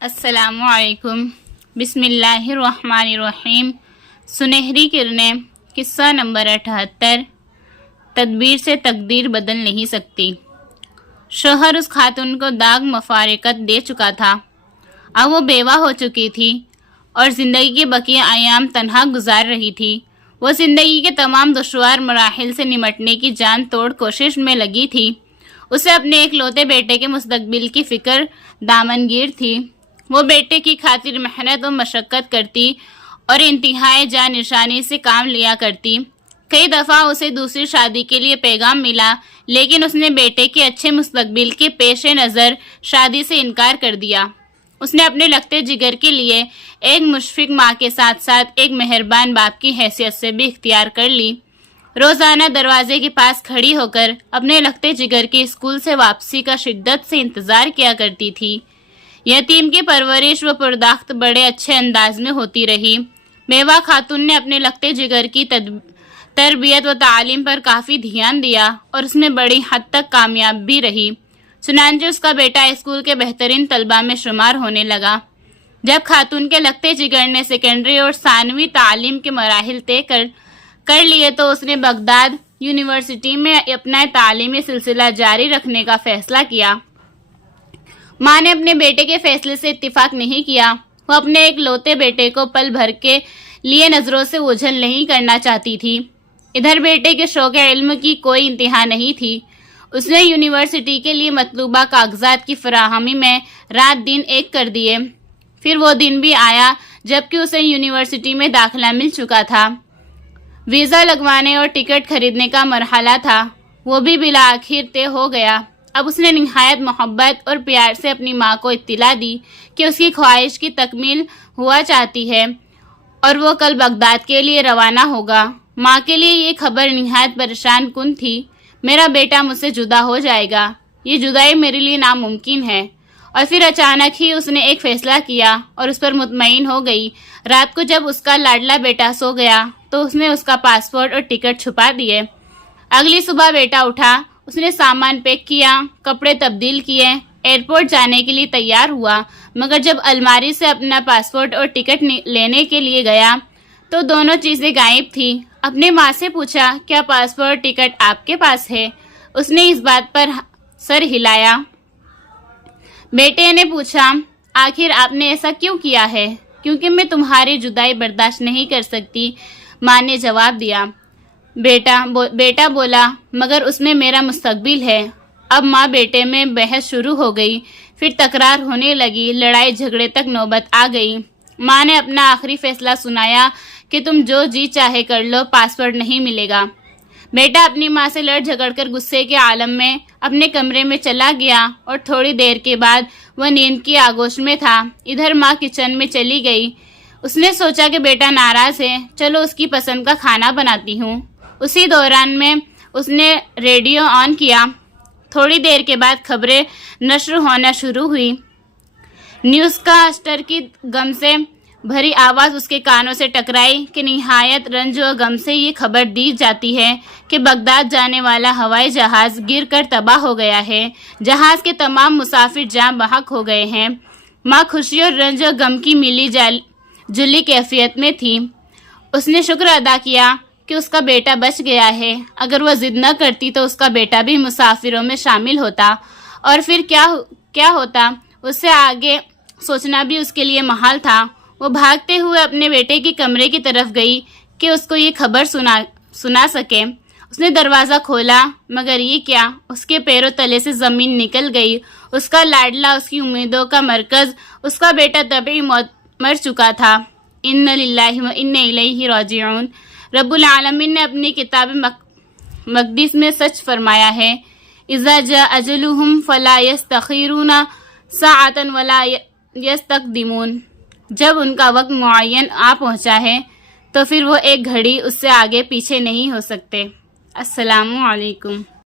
السلام علیکم۔ بسم اللہ الرحمن الرحیم۔ سنہری کرنیں، قصہ نمبر 78۔ تدبیر سے تقدیر بدل نہیں سکتی۔ شوہر اس خاتون کو داغ مفارقت دے چکا تھا۔ اب وہ بیوہ ہو چکی تھی اور زندگی کے بقیہ ایام تنہا گزار رہی تھی۔ وہ زندگی کے تمام دشوار مراحل سے نمٹنے کی جان توڑ کوشش میں لگی تھی۔ اسے اپنے ایک لوتے بیٹے کے مستقبل کی فکر دامنگیر تھی۔ وہ بیٹے کی خاطر محنت و مشقت کرتی اور انتہائی جانشانی سے کام لیا کرتی۔ کئی دفعہ اسے دوسری شادی کے لیے پیغام ملا، لیکن اس نے بیٹے کے اچھے مستقبل کے پیش نظر شادی سے انکار کر دیا۔ اس نے اپنے لگتے جگر کے لیے ایک مشفق ماں کے ساتھ ساتھ ایک مہربان باپ کی حیثیت سے بھی اختیار کر لی۔ روزانہ دروازے کے پاس کھڑی ہو کر اپنے لگتے جگر کے اسکول سے واپسی کا شدت سے انتظار کیا کرتی تھی۔ یتیم کی پرورش و پرداخت بڑے اچھے انداز میں ہوتی رہی۔ بیوہ خاتون نے اپنے لگتے جگر کی تربیت و تعلیم پر کافی دھیان دیا اور اس میں بڑی حد تک کامیاب بھی رہی۔ چنانچہ اس کا بیٹا اسکول کے بہترین طلباء میں شمار ہونے لگا۔ جب خاتون کے لگتے جگر نے سیکنڈری اور ثانوی تعلیم کے مراحل طے کر لیے تو اس نے بغداد یونیورسٹی میں اپنا تعلیمی سلسلہ جاری رکھنے کا فیصلہ کیا۔ ماں نے اپنے بیٹے کے فیصلے سے اتفاق نہیں کیا۔ وہ اپنے ایک لوتے بیٹے کو پل بھر کے لیے نظروں سے اوجھل نہیں کرنا چاہتی تھی۔ ادھر بیٹے کے شوق علم کی کوئی انتہا نہیں تھی۔ اس نے یونیورسٹی کے لیے مطلوبہ کاغذات کی فراہمی میں رات دن ایک کر دیے۔ پھر وہ دن بھی آیا جبکہ اسے یونیورسٹی میں داخلہ مل چکا تھا۔ ویزا لگوانے اور ٹکٹ خریدنے کا مرحلہ تھا، وہ بھی بالآخر طے ہو گیا۔ اب اس نے نہایت محبت اور پیار سے اپنی ماں کو اطلاع دی کہ اس کی خواہش کی تکمیل ہوا چاہتی ہے اور وہ کل بغداد کے لیے روانہ ہوگا۔ ماں کے لیے یہ خبر نہایت پریشان کن تھی۔ میرا بیٹا مجھ سے جدا ہو جائے گا، یہ جدائی میرے لیے ناممکن ہے۔ اور پھر اچانک ہی اس نے ایک فیصلہ کیا اور اس پر مطمئن ہو گئی۔ رات کو جب اس کا لاڈلا بیٹا سو گیا تو اس نے اس کا پاسپورٹ اور ٹکٹ چھپا دیے۔ اگلی صبح بیٹا اٹھا، اس نے سامان پیک کیا، کپڑے تبدیل کیے، ایئرپورٹ جانے کے لیے تیار ہوا، مگر جب الماری سے اپنا پاسپورٹ اور ٹکٹ لینے کے لیے گیا تو دونوں چیزیں غائب تھیں۔ اپنے ماں سے پوچھا، کیا پاسپورٹ اور ٹکٹ آپ کے پاس ہے؟ اس نے اس بات پر سر ہلایا۔ بیٹے نے پوچھا، آخر آپ نے ایسا کیوں کیا ہے؟ کیونکہ میں تمہاری جدائی برداشت نہیں کر سکتی، ماں نے جواب دیا۔ بیٹا بولا، مگر اس میں میرا مستقبل ہے۔ اب ماں بیٹے میں بحث شروع ہو گئی، پھر تکرار ہونے لگی، لڑائی جھگڑے تک نوبت آ گئی۔ ماں نے اپنا آخری فیصلہ سنایا کہ تم جو جی چاہے کر لو، پاسپورٹ نہیں ملے گا۔ بیٹا اپنی ماں سے لڑ جھگڑ کر غصے کے عالم میں اپنے کمرے میں چلا گیا اور تھوڑی دیر کے بعد وہ نیند کی آغوش میں تھا۔ ادھر ماں کچن میں چلی گئی۔ اس نے سوچا کہ بیٹا ناراض ہے، چلو اس کی پسند کا کھانا بناتی ہوں۔ اسی دوران میں اس نے ریڈیو آن کیا۔ تھوڑی دیر کے بعد خبریں نشر ہونا شروع ہوئی۔ نیوز کاسٹر کی غم سے بھری آواز اس کے کانوں سے ٹکرائی کہ نہایت رنج و غم سے یہ خبر دی جاتی ہے کہ بغداد جانے والا ہوائی جہاز گر کر تباہ ہو گیا ہے۔ جہاز کے تمام مسافر جاں بحق ہو گئے ہیں۔ ماں خوشی اور رنج و غم کی ملی جلی کیفیت میں تھی۔ اس نے شکر ادا کیا کہ اس کا بیٹا بچ گیا ہے۔ اگر وہ ضد نہ کرتی تو اس کا بیٹا بھی مسافروں میں شامل ہوتا اور پھر کیا ہوتا، اس سے آگے سوچنا بھی اس کے لیے محال تھا۔ وہ بھاگتے ہوئے اپنے بیٹے کے کمرے کی طرف گئی کہ اس کو یہ خبر سنا سکے۔ اس نے دروازہ کھولا، مگر یہ کیا، اس کے پیروں تلے سے زمین نکل گئی۔ اس کا لاڈلا، اس کی امیدوں کا مرکز، اس کا بیٹا طبعی موت مر چکا تھا۔ انا للہ و انا الیہ راجعون۔ رب العالمین نے اپنی کتاب مقدس میں سچ فرمایا ہے، اذا جاء اجلهم فلا يستخرون ساعة ولا يستقدمون۔ جب ان کا وقت معین آ پہنچا ہے تو پھر وہ ایک گھڑی اس سے آگے پیچھے نہیں ہو سکتے۔ السلام علیکم۔